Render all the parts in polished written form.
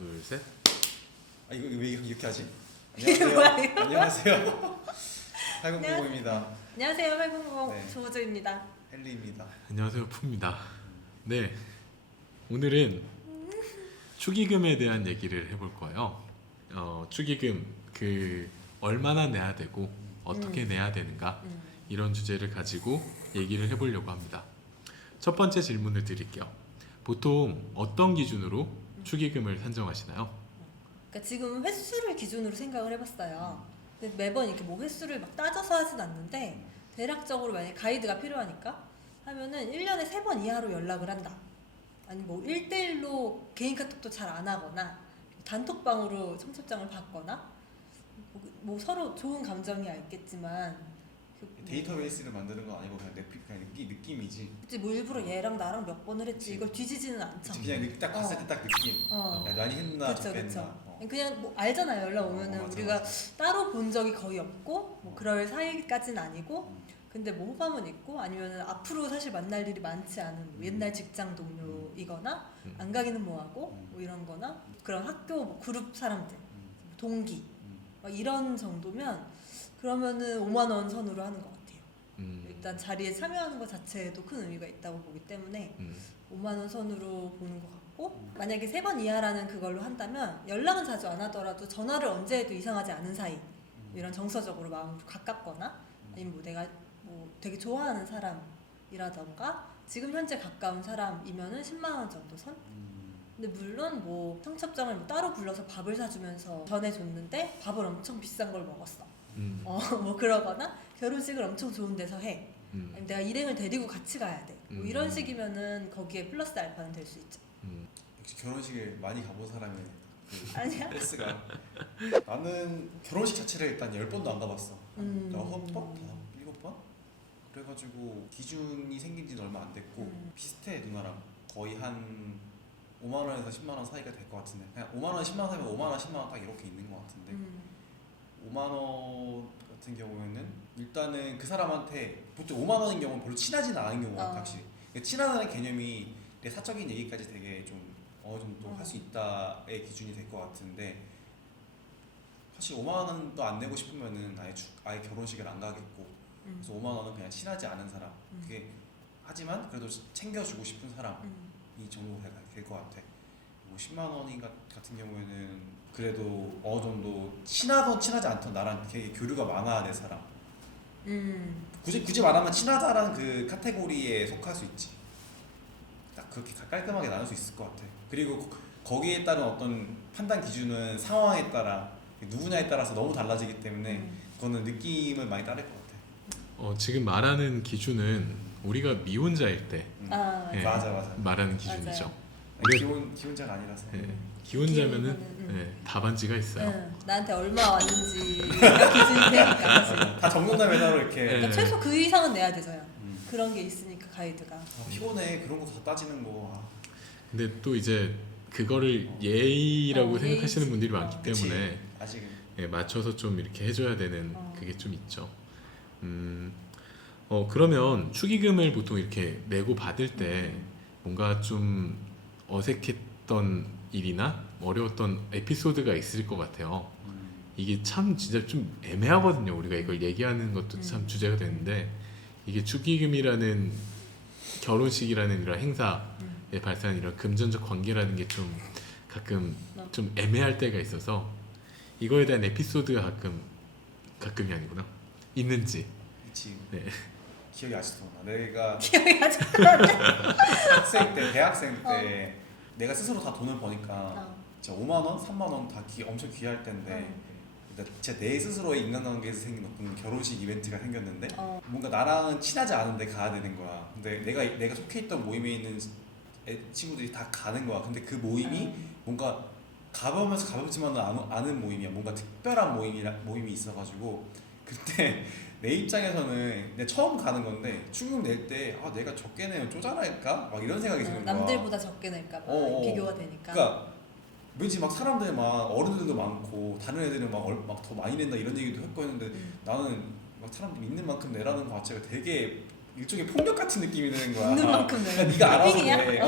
둘, 셋. 아 이거 왜 이렇게 하지? 이게 뭐야, 이거? 안녕하세요. 8090입니다. 안녕하세요. 8090 네. 조우주입니다. 헨리입니다. 안녕하세요, 푸입니다. 네, 오늘은 축의금에 대한 얘기를 해볼 거예요. 축의금 얼마나 내야 되고 어떻게 내야 되는가 이런 주제를 가지고 얘기를 해보려고 합니다. 첫 번째 질문을 드릴게요. 보통 어떤 기준으로 축의금을 산정하시나요? 그러니까 지금 횟수를 기준으로 생각을 해봤어요. 근데 매번 이렇게 뭐 횟수를 막 따져서 하진 않는데 대략적으로 만약에 가이드가 필요하니까 하면은 1년에 3번 이하로 연락을 한다. 아니 뭐 1대1로 개인 카톡도 잘 안 하거나 단톡방으로 청첩장을 받거나 뭐 서로 좋은 감정이야 있겠지만 데이터베이스를 만드는 건 아니고 그냥 느낌이지. 그치 뭐 일부러 얘랑 나랑 몇 번을 했지 이걸 뒤지지는 않죠. 그냥 딱 봤을 때 딱 느낌. 야, 많이 했나 그쵸, 적게 그쵸. 했나. 그냥 뭐 알잖아요. 연락 오면은 맞아, 우리가 맞아. 따로 본 적이 거의 없고 뭐 그럴 사이까지는 아니고 음. 근데 뭐 호감은 있고 아니면은 앞으로 사실 만날 일이 많지 않은 뭐 옛날 직장 동료이거나 안 가기는 뭐하고 뭐 이런 거나 그런 학교 뭐 그룹 사람들 동기 막 이런 정도면 그러면은 5만 원 선으로 하는 것 같아요. 일단 자리에 참여하는 것 자체에도 큰 의미가 있다고 보기 때문에 5만 원 선으로 보는 것 같고 만약에 3번 이하라는 그걸로 한다면 연락은 자주 안 하더라도 전화를 언제 해도 이상하지 않은 사이 이런 정서적으로 마음으로 가깝거나 아니면 뭐 내가 뭐 되게 좋아하는 사람이라던가 지금 현재 가까운 사람이면은 10만 원 정도 선? 근데 물론 뭐 청첩장을 뭐 따로 불러서 밥을 사주면서 전해줬는데 밥을 엄청 비싼 걸 먹었어. 뭐 그러거나 결혼식을 엄청 좋은 데서 해. 아니면 내가 일행을 데리고 같이 가야 돼. 뭐 이런 식이면은 거기에 플러스 알파는 될 수 있죠. 역시 결혼식을 많이 가본 사람의 아니야? 패스가. 나는 결혼식 자체를 일단 10번도 안 가봤어. 6번? 7번? 그래가지고 기준이 생긴 지는 얼마 안 됐고 비슷해 누나랑 거의 한 5만 원에서 10만 원 사이가 될 것 같은데 그냥 5만 원, 10만 원 사이면 5만 원, 10만 원 딱 이렇게 있는 것 같은데 5만 원 같은 경우에는 일단은 그 사람한테 보통 5만 원인 경우는 별로 친하진 않은 경우가 같아 확실히. 친하다는 개념이 내 사적인 얘기까지 되게 좀 어느 정도 할 수 있다의 기준이 될 것 같은데 사실 5만 원도 안 내고 싶으면은 아예 결혼식을 안 가겠고 그래서 5만 원은 그냥 친하지 않은 사람 그게 하지만 그래도 챙겨주고 싶은 사람이 정도 될 것 같아. 뭐 10만 원인 같은 경우에는 그래도 어느 정도 친하던 친하지 않던 나랑 되게 교류가 많아야 될 사람. 굳이 말하면 친하다라는 그 카테고리에 속할 수 있지. 딱 그렇게 깔끔하게 나눌 수 있을 것 같아. 그리고 거기에 따른 어떤 판단 기준은 상황에 따라 누구냐에 따라서 너무 달라지기 때문에 그거는 느낌을 많이 따를 것 같아. 지금 말하는 기준은 우리가 미혼자일 때 예, 맞아. 말하는 기준이죠. 맞아요. 기혼자가 아니라서. 기혼자면은 답안지가 있어요. 나한테 얼마 왔는지가 기준이 되니까 사실. 다 정돈된 매너로 이렇게. 그러니까 최소 그 이상은 내야 되잖아요. 그런 게 있으니까 가이드가. 피곤해 그런 거 다 따지는 거. 근데 또 이제 그거를 예의라고 생각하시는 예의지. 분들이 많기 때문에 아직은. 맞춰서 좀 이렇게 해줘야 되는 그게 좀 있죠. 그러면 축의금을 보통 이렇게 내고 받을 때 뭔가 좀 어색했던 일이나 어려웠던 에피소드가 있을 것 같아요. 이게 참 진짜 좀 애매하거든요. 우리가 이걸 얘기하는 것도 참 주제가 되는데 이게 축의금이라는 결혼식이라는 이런 행사에 발생하는 이런 금전적 관계라는 게 좀 가끔 좀 애매할 때가 있어서 이거에 대한 에피소드가 가끔이 아니구나 있는지. 그치. 네. 기억이 아직도 나. 내가 기억이 아직도 안 나. 대학생 때 내가 스스로 다 돈을 버니까 진짜 5만 원, 3만 원 다 엄청 귀할 때인데 진짜 내 스스로의 인간관계에서 생긴 어떤 결혼식 이벤트가 생겼는데 뭔가 나랑은 친하지 않은데 가야 되는 거야. 근데 내가 속해 있던 모임에 있는 친구들이 다 가는 거야. 근데 그 모임이 뭔가 가보면서 가볍지만은 않은 모임이야. 뭔가 특별한 모임이 있어가지고 그때 내 입장에서는 내가 처음 가는 건데 축의금 낼 때 내가 적게 내면 쪼잔할까? 막 이런 생각이 드는 거야. 남들보다 적게 낼까 봐 비교가 되니까. 그러니까 왠지 막 사람들 막 어른들도 많고 다른 애들은 막 더 많이 낸다 이런 얘기도 했고 했는데 나는 막 사람들 있는 만큼 내라는 거 자체가 되게 일종의 폭력 같은 느낌이 드는 거야. 있는 만큼 그러니까 내가 네가 알아서 삥이야? 해.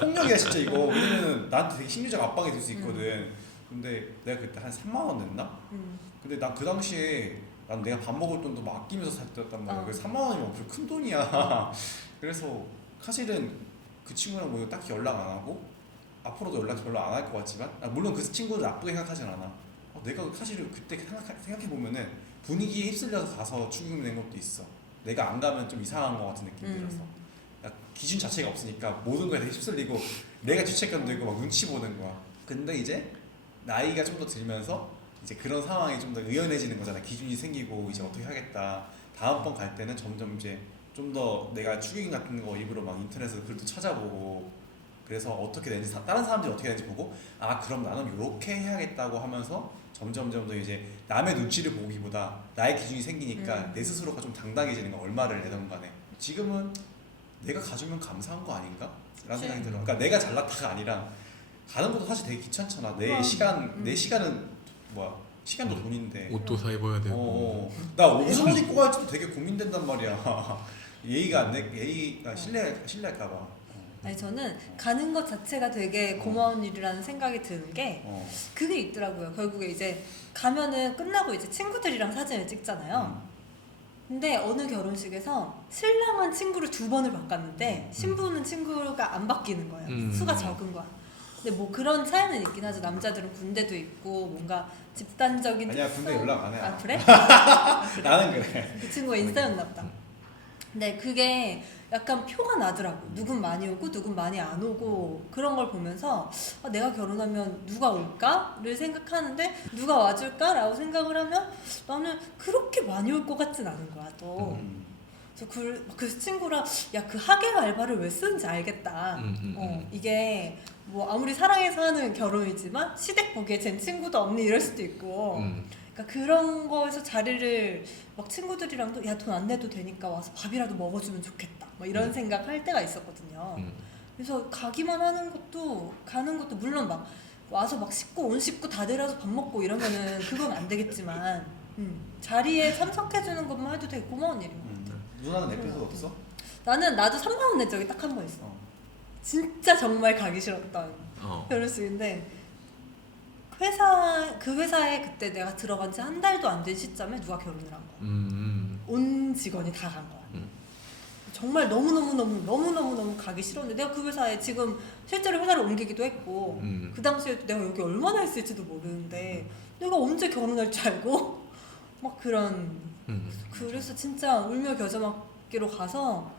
폭력이야 진짜 이거. 왜냐면 나한테 되게 심리적 압박이 될 수 있거든. 근데 내가 그때 한 3만 원 냈나? 근데 난 그 당시에 난 내가 밥 먹을 돈도 막 아끼면서 샀단 말이야. 그래서 3만 원이면 엄청 큰 돈이야. 그래서 사실은 그 친구랑 뭐 딱히 연락 안 하고 앞으로도 연락 별로 안 할 것 같지만 물론 그 친구를 나쁘게 생각하진 않아. 내가 사실은 그때 생각해 보면은 분위기에 휩쓸려서 가서 축의금 낸 것도 있어. 내가 안 가면 좀 이상한 것 같은 느낌이 들었어. 기준 자체가 없으니까 모든 거에 다 휩쓸리고 내가 죄책감 들고 막 눈치 보는 거야. 근데 이제 나이가 좀 더 들면서 이제 그런 상황이 좀 더 의연해지는 거잖아. 기준이 생기고 이제 어떻게 하겠다. 다음번 갈 때는 점점 이제 좀 더 내가 축의금 같은 거 일부러 막 인터넷에서 글도 찾아보고 그래서 어떻게 되는지 다른 사람들이 어떻게 되는지 보고 그럼 나는 이렇게 해야겠다고 하면서 점점 더 이제 남의 눈치를 보기보다 나의 기준이 생기니까 내 스스로가 좀 당당해지는 거. 얼마를 내던 간에 지금은 내가 가지면 감사한 거 아닌가? 라는 생각이 들어. 그러니까 내가 잘났다가 아니라 가는 것도 사실 되게 귀찮잖아. 내 시간은 뭐야? 시간도 돈인데. 옷도 사 입어야 되고. 나 무슨 옷 입고 갈지도 되게 고민된단 말이야. 예의가 실례할까봐. 아니 저는 가는 것 자체가 되게 고마운 일이라는 생각이 드는 게 그게 있더라고요. 결국에 이제 가면은 끝나고 이제 친구들이랑 사진을 찍잖아요. 근데 어느 결혼식에서 신랑은 친구를 2번을 바꿨는데 신부는 친구가 안 바뀌는 거예요. 수가 적은 거야. 근데 뭐 그런 차이는 있긴 하죠. 남자들은 군대도 있고 뭔가 집단적인 아니야 군대 연락 안 해. 아 그래? 나는 그래. 그 친구가 인싸였나 보다. 근데 그게 약간 표가 나더라고. 누군 많이 오고 누군 많이 안 오고 그런 걸 보면서 내가 결혼하면 누가 올까를 생각하는데 누가 와줄까라고 생각을 하면 나는 그렇게 많이 올 것 같진 않은 거야 또. 그래서 그 친구랑 야 그 하객 알바를 왜 쓰는지 알겠다. 이게 뭐 아무리 사랑해서 하는 결혼이지만 시댁 보기에 쟨 친구도 없니 이럴 수도 있고 그러니까 그런 거에서 자리를 막 친구들이랑도 야 돈 안 내도 되니까 와서 밥이라도 먹어주면 좋겠다 뭐 이런 생각할 때가 있었거든요. 그래서 가기만 가는 것도 물론 막 와서 막 씻고 옷 씻고 다 데려서 밥 먹고 이러면은 그건 안 되겠지만 자리에 참석해주는 것만 해도 되게 고마운 일인 것 같아요. 누나는 에피소드 없어? 나도 3만 원 낸 적이 딱 한 번 있어. 진짜 정말 가기 싫었던 결혼식인데 그 회사에 그때 내가 들어간 지 한 달도 안 된 시점에 누가 결혼을 한 거야. 온 직원이 다 간 거야. 정말 너무너무 가기 싫었는데 내가 그 회사에 지금 실제로 회사를 옮기기도 했고 그 당시에 내가 여기 얼마나 있을지도 모르는데 내가 언제 결혼할 줄 알고 막 그런 그래서 진짜 울며 겨자 먹기로 가서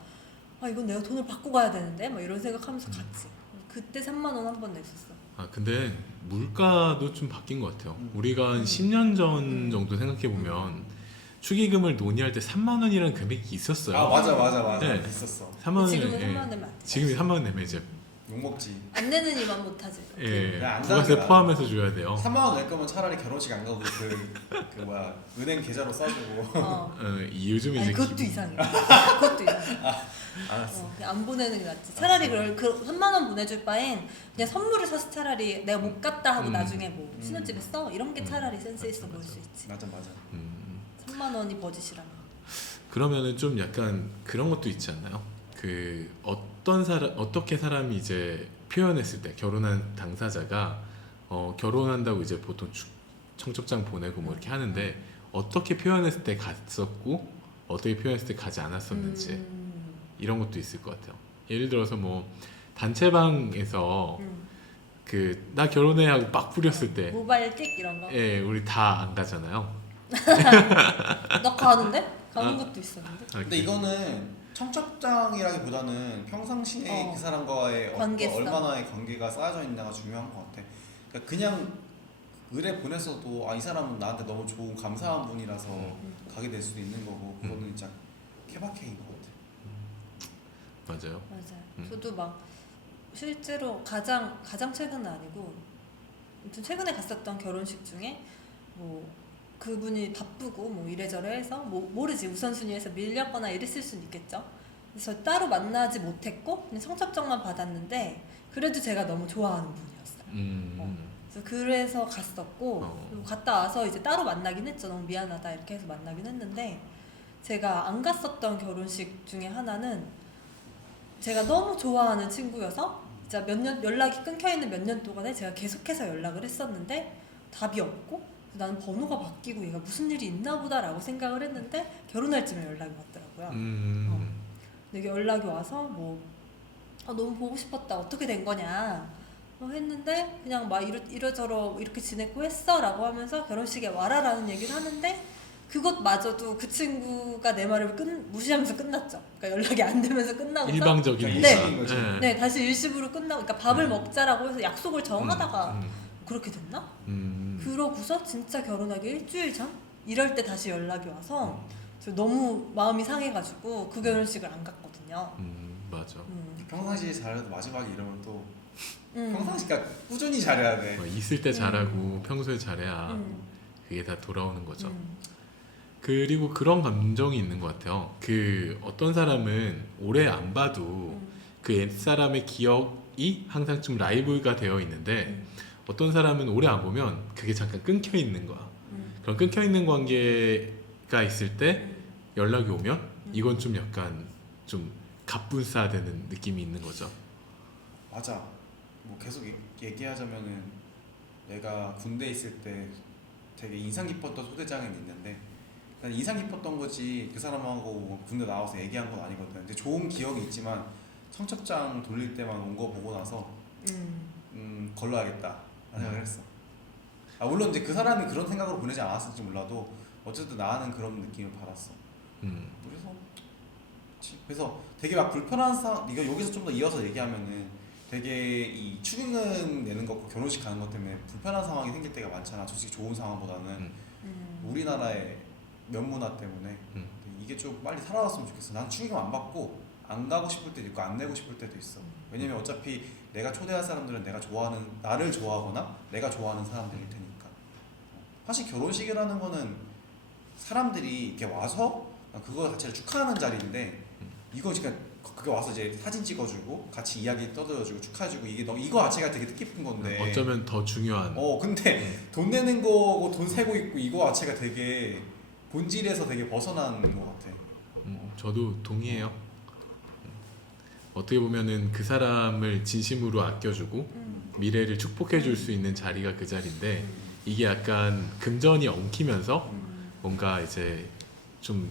이건 내가 돈을 받고 가야 되는데 막 이런 생각하면서 갔지. 그때 3만 원 한 번 냈었어. 근데 물가도 좀 바뀐 것 같아요. 우리가 한 10년 전 정도 생각해보면 축의금을 논의할 때 3만 원이라는 금액이 있었어요. 맞아. 네. 있었어. 3만 원. 지금은 3만 원 내면 안 돼. 지금이 3만 원 내면 이제 욕먹지. 안 내는 이만 못하지. 부가세 포함해서 줘야 돼요. 3만 원 낼 거면 차라리 결혼식 안 가고 은행 계좌로 써주고. 요즘 이제 그것도 이상해. 그것도 이상해. 알았어. 그냥 안 보내는 게 낫지. 차라리 그 3만 원 보내줄 바엔 그냥 선물을 사서 차라리 내가 못 갔다 하고 나중에 뭐 신혼집에 써 이런 게 차라리 센스 있어 보일 수 있지. 맞아. 3만 원이 버짓이라면. 그러면은 좀 약간 그런 것도 있지 않나요? 그 어떻게 사람이 이제 표현했을 때 결혼한 당사자가 결혼한다고 이제 보통 청첩장 보내고 뭐 이렇게 하는데 어떻게 표현했을 때 갔었고 어떻게 표현했을 때 가지 않았었는지 이런 것도 있을 것 같아요. 예를 들어서 뭐 단체방에서 나 결혼해 하고 막 부렸을 때 모바일 띡 이런 거. 우리 다 안 가잖아요. 너 가는데? 가는 것도 있었는데. 근데 이거는 청첩장이라기보다는 평상시에 그 사람과의 관계성. 얼마나의 관계가 쌓여져 있냐가 중요한 것 같아. 그러니까 그냥 의뢰 보냈어도 이 사람은 나한테 너무 좋은 감사한 분이라서 가게 될 수도 있는 거고 그거는 진짜 케바케인 것 같아. 맞아요. 저도 막 실제로 가장 최근은 아니고 아무튼 최근에 갔었던 결혼식 중에 뭐 그분이 바쁘고 뭐 이래저래 해서 뭐 모르지 우선순위에서 밀렸거나 이랬을 수는 있겠죠. 그래서 따로 만나지 못했고 그냥 청첩장만 받았는데 그래도 제가 너무 좋아하는 분이었어요. 그래서 갔었고 그리고 갔다 와서 이제 따로 만나긴 했죠. 너무 미안하다 이렇게 해서 만나긴 했는데 제가 안 갔었던 결혼식 중에 하나는 제가 너무 좋아하는 친구여서 진짜 몇 년 연락이 끊겨 있는 몇 년 동안에 제가 계속해서 연락을 했었는데 답이 없고 나는 번호가 바뀌고 얘가 무슨 일이 있나 보다라고 생각을 했는데 결혼할 쯤에 연락이 왔더라고요. 근데 연락이 와서 뭐 너무 보고 싶었다 어떻게 된 거냐 했는데 그냥 막 이러저러 이렇게 지냈고 했어 라고 하면서 결혼식에 와라라는 얘기를 하는데 그것마저도 그 친구가 내 말을 무시하면서 끝났죠. 그러니까 연락이 안 되면서 끝나고서 일방적인 네. 일시인 거지. 네 다시 일시불로 끝나고 그러니까 밥을 먹자라고 해서 약속을 정하다가 음. 그렇게 됐나? 음. 그러고서 진짜 결혼하기 일주일 전? 이럴 때 다시 연락이 와서 저 너무 마음이 상해가지고 그 결혼식을 안 갔거든요. 맞아. 평상시에 잘해도 마지막에 이러면 또 음. 평상시 그러니까 꾸준히 잘해야 돼. 있을 때 잘하고 평소에 잘해야 음. 그게 다 돌아오는 거죠. 음. 그리고 그런 감정이 있는 것 같아요. 그 어떤 사람은 오래 안 봐도 그 옛사람의 기억이 항상 좀 라이브가 되어 있는데 어떤 사람은 오래 안 보면 그게 잠깐 끊겨 있는 거야. 그런 끊겨 있는 관계가 있을 때 연락이 오면 이건 좀 약간 좀 갑분싸되는 느낌이 있는 거죠. 맞아. 뭐 계속 얘기하자면은 내가 군대 있을 때 되게 인상 깊었던 소대장은 있는데 난 인상 깊었던 거지 그 사람하고 군대 나와서 얘기한 건 아니거든. 근데 좋은 기억이 있지만 청첩장 돌릴 때만 온 거 보고 나서 걸러야겠다 생각을 했어. 물론 이제 그 사람이 그런 생각으로 보내지 않았을지 몰라도 어쨌든 나는 그런 느낌을 받았어. 그래서 되게 막 불편한 상황. 네가 여기서 좀 더 이어서 얘기하면은 되게 이 축의금 내는 것과 결혼식 가는 것 때문에 불편한 상황이 생길 때가 많잖아. 솔직히 좋은 상황보다는 우리나라의 면문화 때문에 이게 좀 빨리 살아났으면 좋겠어. 난 축의금 안 받고 안 가고 싶을 때도 있고 안 내고 싶을 때도 있어. 왜냐면 어차피 내가 초대할 사람들은 내가 좋아하는 나를 좋아하거나 내가 좋아하는 사람들일 테니까. 사실 결혼식이라는 거는 사람들이 이렇게 와서 그거 자체를 축하하는 자리인데 이거 그러니까 그게 와서 이제 사진 찍어주고 같이 이야기 떠들어주고 축하해주고 이거 자체가 되게 뜻깊은 건데 어쩌면 더 중요한. 근데 돈 내는 거고 돈 세고 있고 이거 자체가 되게 본질에서 되게 벗어난 것 같아. 저도 동의해요. 어떻게 보면은 그 사람을 진심으로 아껴주고 미래를 축복해줄 수 있는 자리가 그 자리인데 이게 약간 금전이 엉키면서 뭔가 이제 좀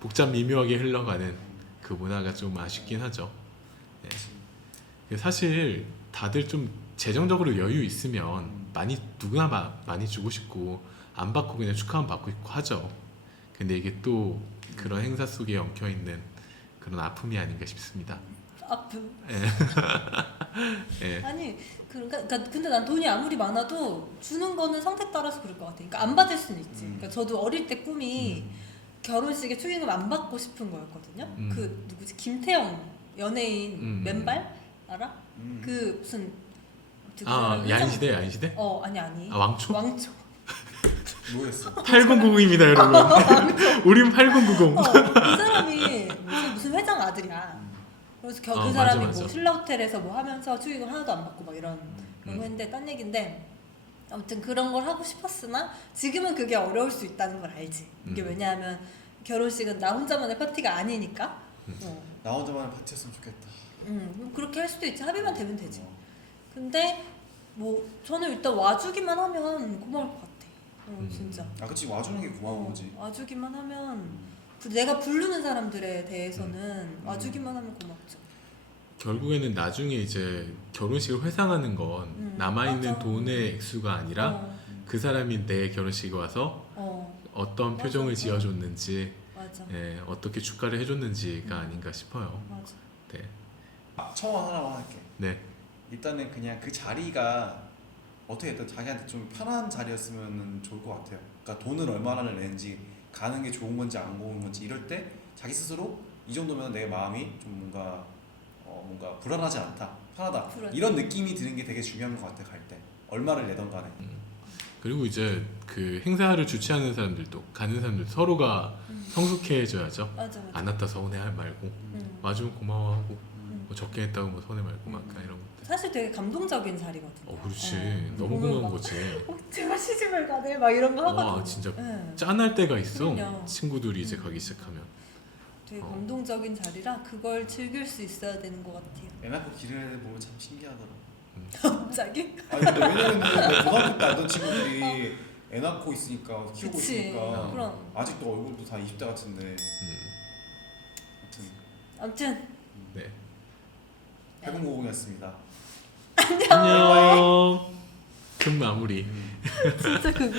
복잡 미묘하게 흘러가는 그 문화가 좀 아쉽긴 하죠. 네. 사실 다들 좀 재정적으로 여유 있으면 누구나 많이 주고 싶고 안 받고 그냥 축하만 받고 있고 하죠. 근데 이게 또 그런 행사 속에 엉켜 있는 그런 아픔이 아닌가 싶습니다. 아픔. 예. 아니 그러니까 근데 난 돈이 아무리 많아도 주는 거는 상태 따라서 그럴 것 같아. 그러니까 안 받을 수는 있지. 그러니까 저도 어릴 때 꿈이 결혼식에 축의금 안 받고 싶은 거였거든요. 그 누구지 김태형 연예인 맨발 알아? 그 무슨 야인시대 야인시대? 아니. 왕초? 왕초. 뭐였어? 8090입니다 여러분. 우린 8090. 그 사람이 무슨 회장 아들이야. 그래서 그 사람이 맞아. 뭐 신라 호텔에서 뭐 하면서 축의금 하나도 안 받고 막 이런 거 했는데 딴 얘긴데 아무튼 그런 걸 하고 싶었으나 지금은 그게 어려울 수 있다는 걸 알지. 이게 왜냐하면 결혼식은 나 혼자만의 파티가 아니니까. 나 혼자만의 파티였으면 좋겠다. 그렇게 할 수도 있지. 합의만 되면 되지. 근데 뭐 저는 일단 와주기만 하면 고마울 것 같아. 진짜. 그치 와주는 게 고마운 거지. 와주기만 하면 내가 부르는 사람들에 대해서는 와주기만 하면 고맙죠. 결국에는 나중에 이제 결혼식을 회상하는 건 남아있는 맞아. 돈의 액수가 아니라 그 사람이 내 결혼식에 와서 어떤 표정을 맞아. 지어줬는지 맞아. 어떻게 축가를 해줬는지가 아닌가 싶어요. 맞아. 네. 청원 하나만 할게. 네. 일단은 그냥 그 자리가 어떻게 했든 자기한테 좀 편한 자리였으면 좋을 것 같아요. 그러니까 돈을 얼마나 내는지 가는 게 좋은 건지 안 좋은 건지 이럴 때 자기 스스로 이 정도면 내 마음이 좀 뭔가 불안하지 않다, 편하다 이런 느낌이 드는 게 되게 중요한 것 같아. 갈 때 얼마를 내던 간에. 그리고 이제 그 행사를 주최하는 사람들도 가는 사람들 서로가 성숙해져야죠. 맞아. 안 왔다 서운해할 말고 와주면 고마워하고 뭐 적게 했다고 뭐 서운해 말고 막 이런 것들. 사실 되게 감동적인 자리거든요. 그렇지. 네. 너무 보면 고마운 막, 거지. 제발 시집을 가네 막 이런 거 하거든요. 와 진짜 네. 짠할 때가 있어. 그럼요. 친구들이 이제 가기 시작하면. 되게 어. 감동적인 자리라 그걸 즐길 수 있어야 되는 것 같아요. 애 낳고 기르는 애들 보면 참 신기하더라. 갑자기? 아니 근데 왜냐면 내 고등학교 때 알던 친구들이 애 낳고 있으니까 키우고 그치. 있으니까 그럼. 아직도 얼굴도 다 20대 같은데 아무튼 아무튼 네. 8050이었습니다. 안녕. 큰 마무리. 진짜 그거.